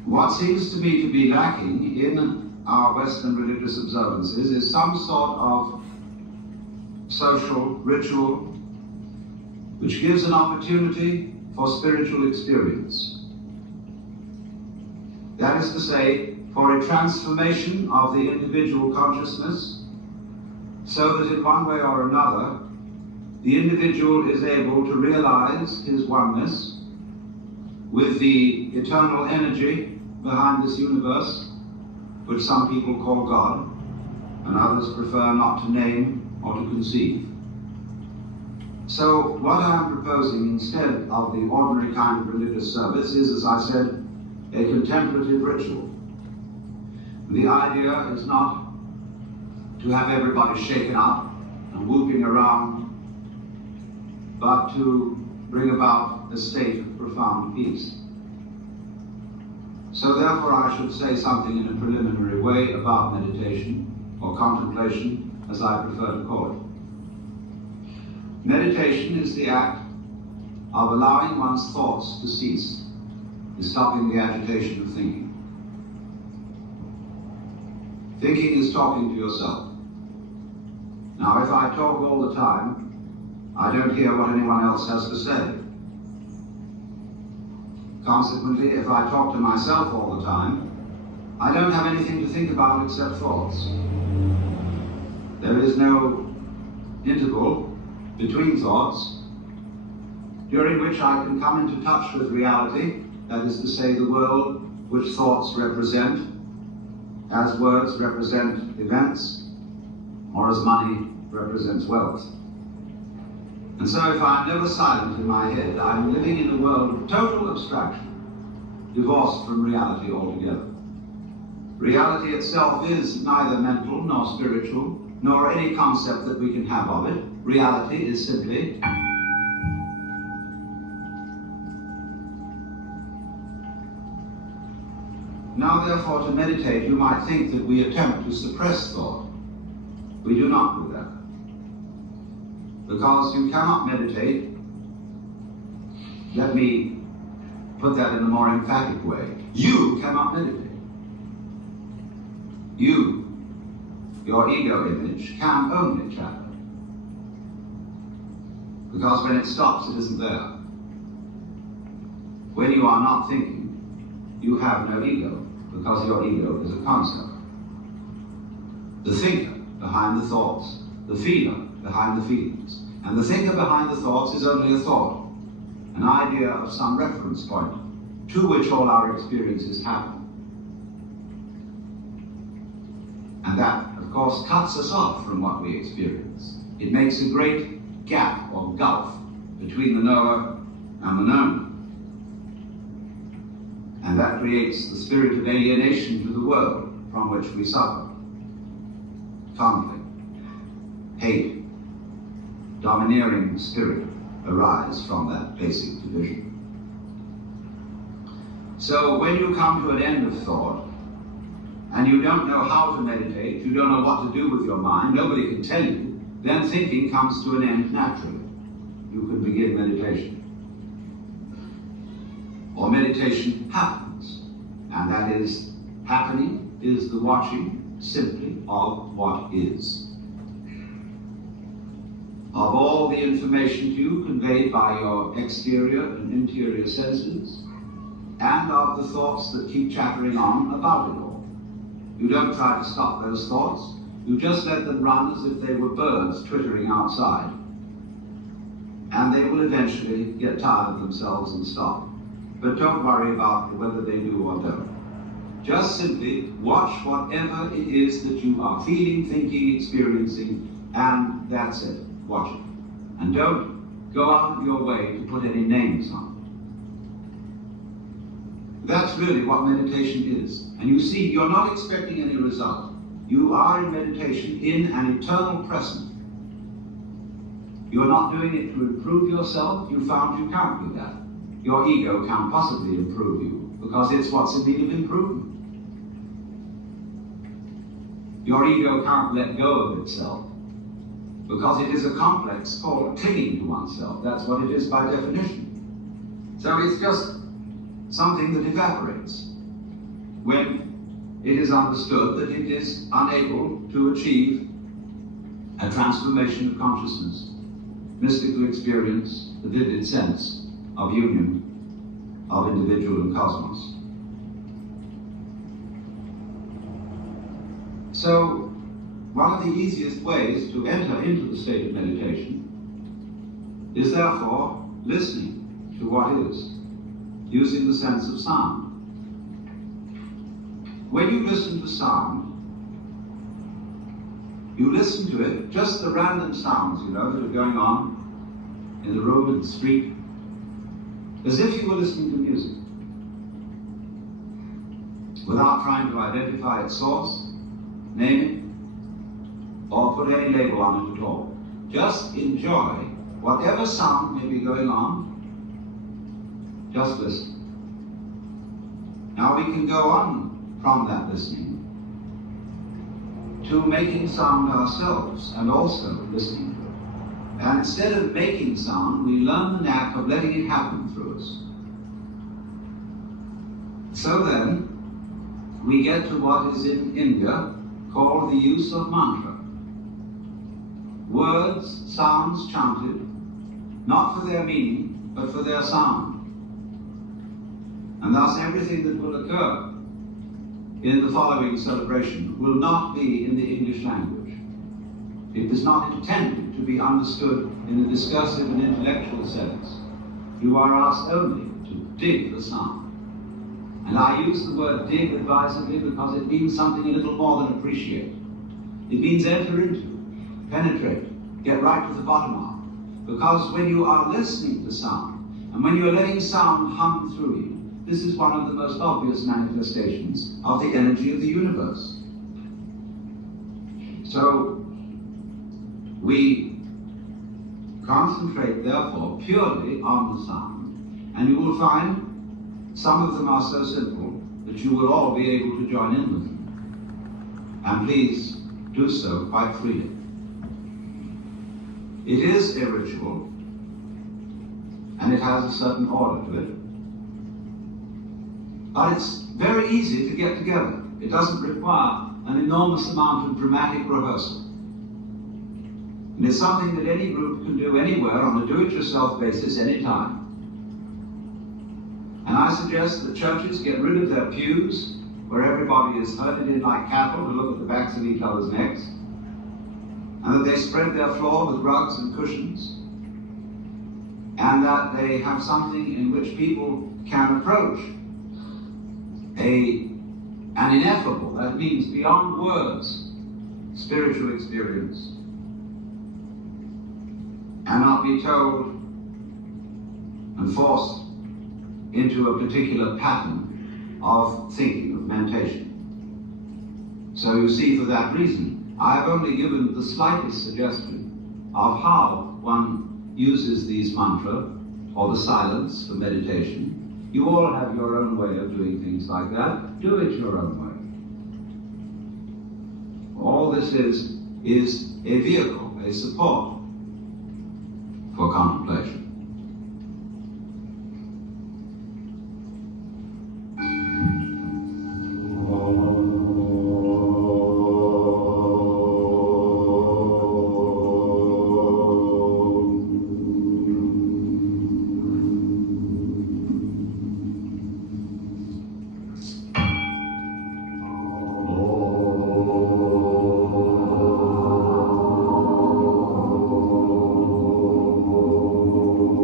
What seems to me to be lacking in our Western religious observances is some sort of social ritual which gives an opportunity for spiritual experience. That is to say, for a transformation of the individual consciousness, so that in one way or another, the individual is able to realize his oneness with the eternal energy behind this universe, which some people call God, and others prefer not to name or to conceive. So what I am proposing instead of the ordinary kind of religious service is, as I said, a contemplative ritual. The idea is not to have everybody shaken up and whooping around, but to bring about a state of profound peace. So therefore I should say something in a preliminary way about meditation, or contemplation, as I prefer to call it. Meditation is the act of allowing one's thoughts to cease, is stopping the agitation of thinking. Thinking is talking to yourself. Now, if I talk all the time, I don't hear what anyone else has to say. Consequently, if I talk to myself all the time, I don't have anything to think about except thoughts. There is no interval between thoughts during which I can come into touch with reality, that is to say, the world which thoughts represent, as words represent events, or as money represents wealth. And so if I'm never silent in my head, I'm living in a world of total abstraction, divorced from reality altogether. Reality itself is neither mental nor spiritual, nor any concept that we can have of it. Reality is simply now, therefore, to meditate, you might think that we attempt to suppress thought. We do not do that. Because you cannot meditate, let me put that in a more emphatic way, you cannot meditate. You, your ego image, can only chatter. Because when it stops, it isn't there. When you are not thinking, you have no ego, because your ego is a concept. The thinker behind the thoughts, the feeler behind the feelings, and the thinker behind the thoughts is only a thought, an idea of some reference point to which all our experiences happen. And that, of course, cuts us off from what we experience. It makes a great gap or gulf between the knower and the known. And that creates the spirit of alienation to the world from which we suffer. Conflict, hate, domineering spirit arise from that basic division. So when you come to an end of thought, and you don't know how to meditate, you don't know what to do with your mind, nobody can tell you, then thinking comes to an end naturally. You can begin meditation. Or meditation happens, and that is, happening is the watching simply of what is. Of all the information to you conveyed by your exterior and interior senses, and of the thoughts that keep chattering on about it all. You don't try to stop those thoughts, you just let them run as if they were birds twittering outside. And they will eventually get tired of themselves and stop. But don't worry about whether they do or don't. Just simply watch whatever it is that you are feeling, thinking, experiencing, and that's it. Watch it. And don't go out of your way to put any names on it. That's really what meditation is. And you see, you're not expecting any result. You are in meditation in an eternal present. You're not doing it to improve yourself. You found you can't do that. Your ego can't possibly improve you, because it's what's in need of improvement. Your ego can't let go of itself, because it is a complex called clinging to oneself. That's what it is by definition. So it's just something that evaporates. when it is understood that it is unable to achieve a transformation of consciousness, mystical experience, the vivid sense of union of individual and cosmos. So, one of the easiest ways to enter into the state of meditation is therefore listening to what is, using the sense of sound. When you listen to sound, you listen to it, just the random sounds, that are going on in the room, in the street, as if you were listening to music, without trying to identify its source, name it, or put any label on it at all. Just enjoy whatever sound may be going on, just listen. Now we can go on from that listening to making sound ourselves and also listening to it. And instead of making sound, we learn the knack of letting it happen through us. So then, we get to what is in India called the use of mantra. Words, sounds chanted, not for their meaning, but for their sound. And thus everything that will occur in the following celebration will not be in the English language. It is not intended to be understood in a discursive and intellectual sense. You are asked only to dig the sound. And I use the word dig advisedly because it means something a little more than appreciate. It means enter into, penetrate, get right to the bottom of. Because when you are listening to sound, and when you are letting sound hum through you, this is one of the most obvious manifestations of the energy of the universe. So, we concentrate, therefore, purely on the sound, and you will find some of them are so simple that you will all be able to join in with them. And please do so quite freely. It is a ritual, and it has a certain order to it. But it's very easy to get together. It doesn't require an enormous amount of dramatic rehearsal. And it's something that any group can do anywhere on a do-it-yourself basis anytime. And I suggest that churches get rid of their pews, where everybody is herded in like cattle to look at the backs of each other's necks, and that they spread their floor with rugs and cushions, and that they have something in which people can approach an ineffable, that means beyond words, spiritual experience, and not be told and forced into a particular pattern of thinking, of mentation. So you see, for that reason, I have only given the slightest suggestion of how one uses these mantra, or the silence for meditation. You all have your own way of doing things like that. Do it your own way. All this is a vehicle, a support for contemplation.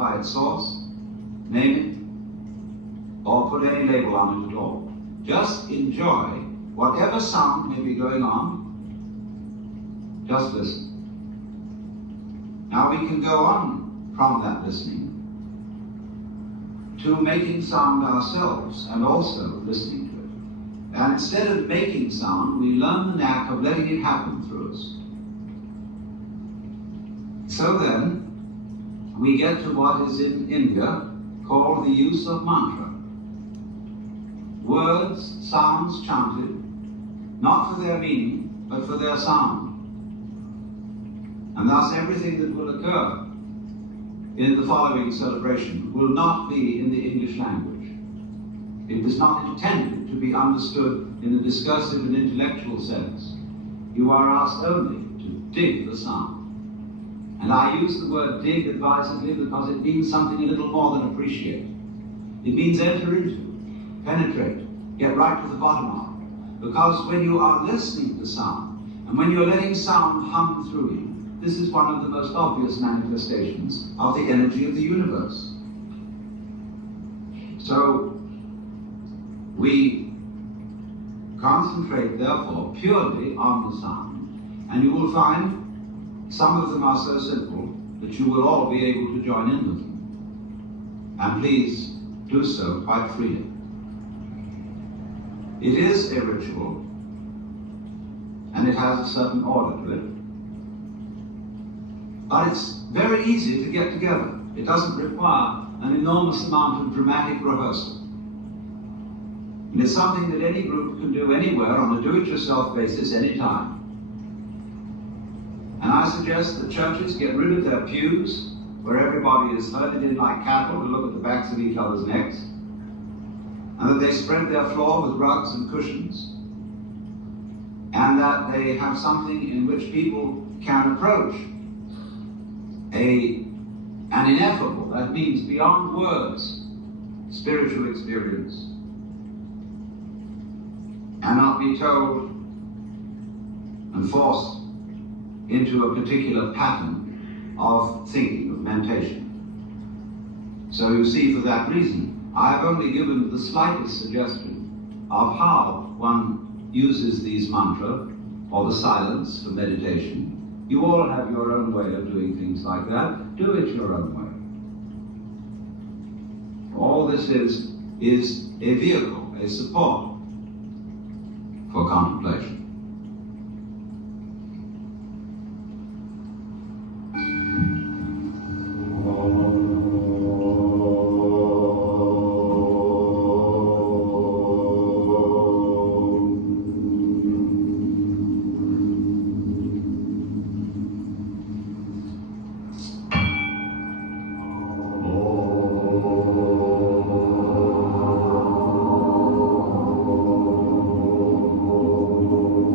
identify its source, name it, or put any label on it at all. Just enjoy whatever sound may be going on. Just listen. Now we can go on from that listening to making sound ourselves and also listening to it. And instead of making sound, we learn the knack of letting it happen through us. So then, we get to what is in India called the use of mantra. Words, sounds chanted, not for their meaning, but for their sound. And thus everything that will occur in the following celebration will not be in the English language. It is not intended to be understood in a discursive and intellectual sense. You are asked only to dig the sound. And I use the word dig advisedly because it means something a little more than appreciate. It means enter into, penetrate, get right to the bottom of it. Because when you are listening to sound, and when you're letting sound hum through you, this is one of the most obvious manifestations of the energy of the universe. So, we concentrate, therefore, purely on the sound, and you will find some of them are so simple that you will all be able to join in with them. And please do so quite freely. It is a ritual, and it has a certain order to it. But it's very easy to get together. It doesn't require an enormous amount of dramatic rehearsal. And it's something that any group can do anywhere on a do-it-yourself basis anytime. And I suggest that churches get rid of their pews, where everybody is herded in like cattle to look at the backs of each other's necks, and that they spread their floor with rugs and cushions, and that they have something in which people can approach an ineffable, that means beyond words, spiritual experience, and not be told and forced into a particular pattern of thinking, of mentation. So you see, for that reason, I have only given the slightest suggestion of how one uses these mantra, or the silence for meditation. You all have your own way of doing things like that. Do it your own way. All this is a vehicle, a support for contemplation.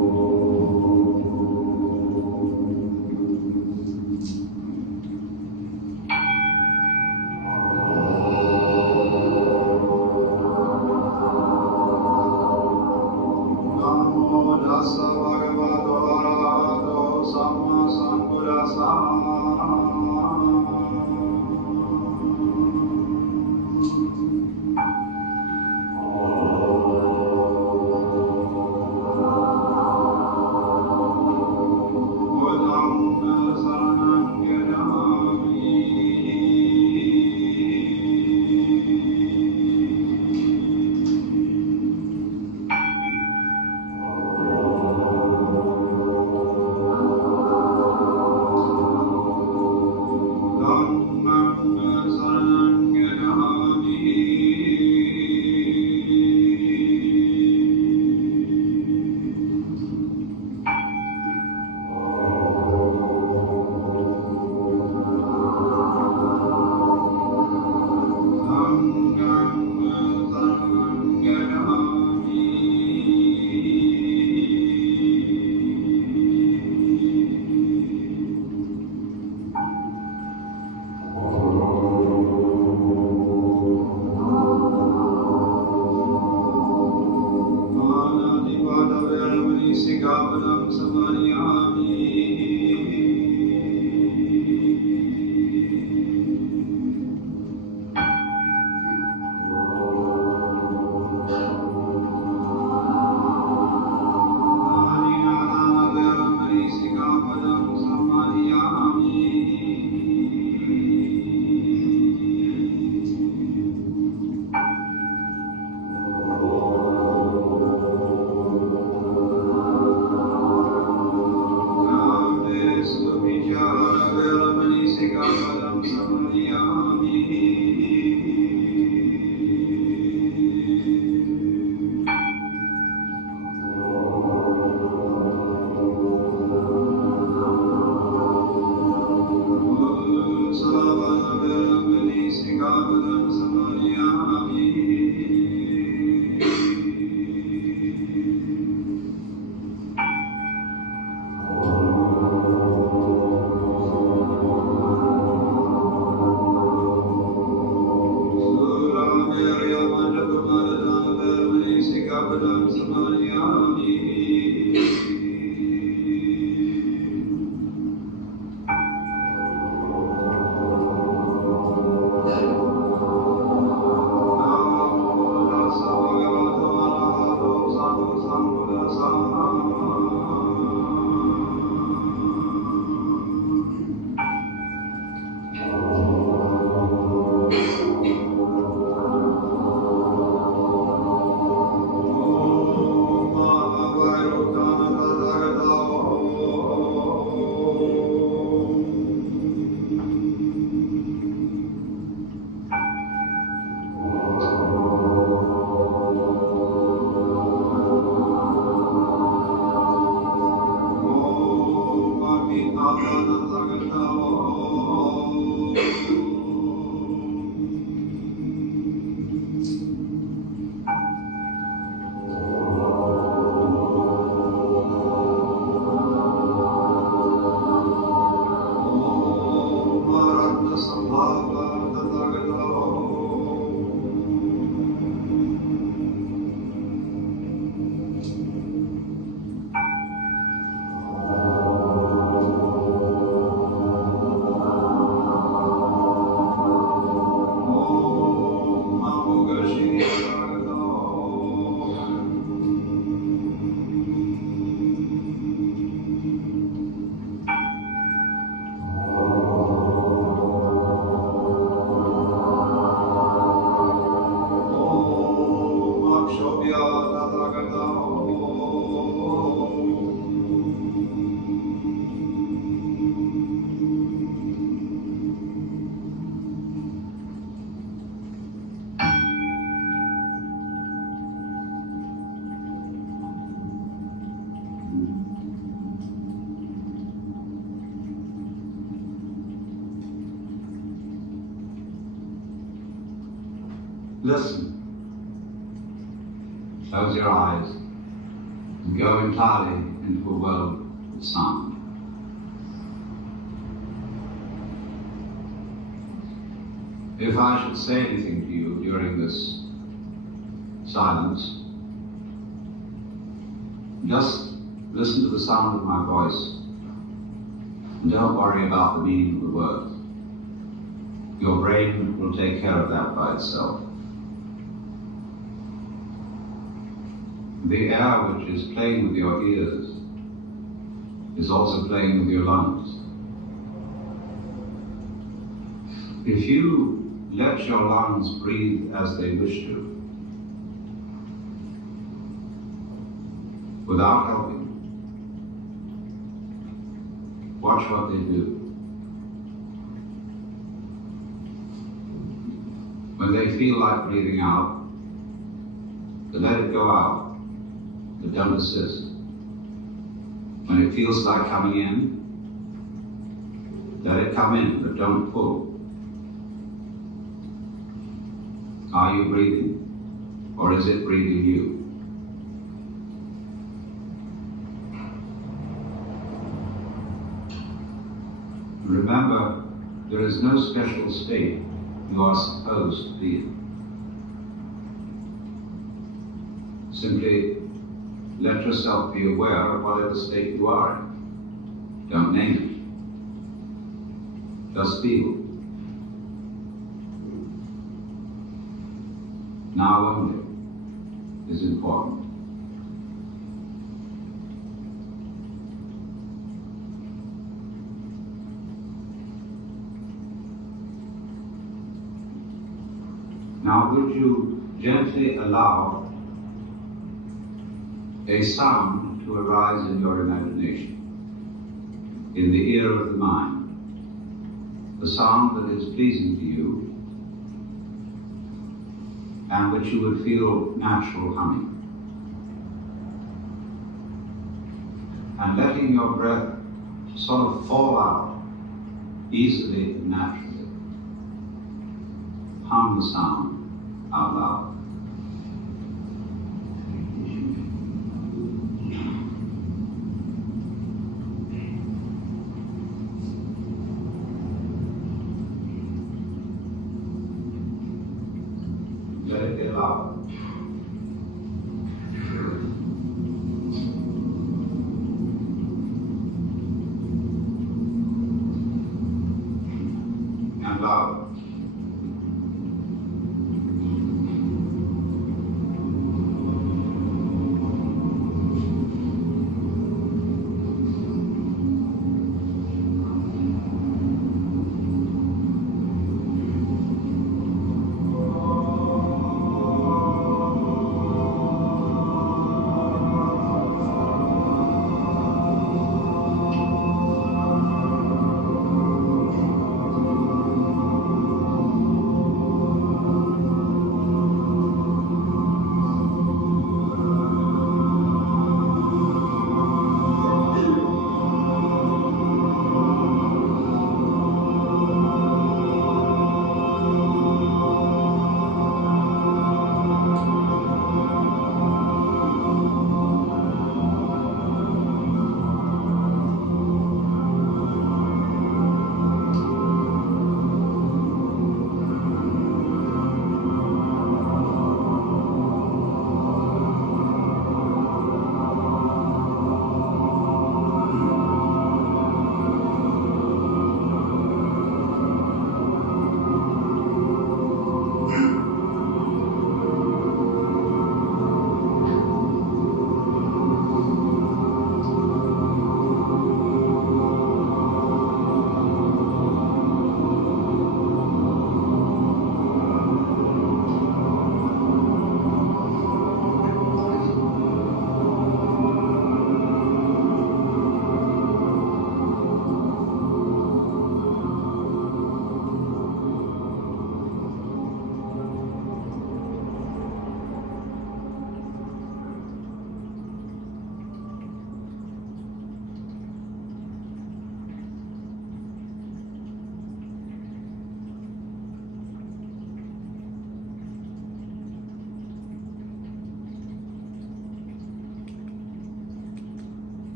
Listen. Close your eyes and go entirely into a world of sound. If I should say anything to you during this silence, just listen to the sound of my voice and don't worry about the meaning of the words. Your brain will take care of that by itself. The air which is playing with your ears is also playing with your lungs. If you let your lungs breathe as they wish to, without helping, watch what they do. When they feel like breathing out, they let it go out. But don't assist. When it feels like coming in, let it come in, but don't pull. Are you breathing, or is it breathing you? Remember, there is no special state you are supposed to be in. Simply let yourself be aware of whatever state you are in. Don't name it. Just feel. Now only is important. Now would you gently allow a sound to arise in your imagination, in the ear of the mind, a sound that is pleasing to you and which you would feel natural humming. And letting your breath sort of fall out easily and naturally. Hum the sound out loud. Let it be loud.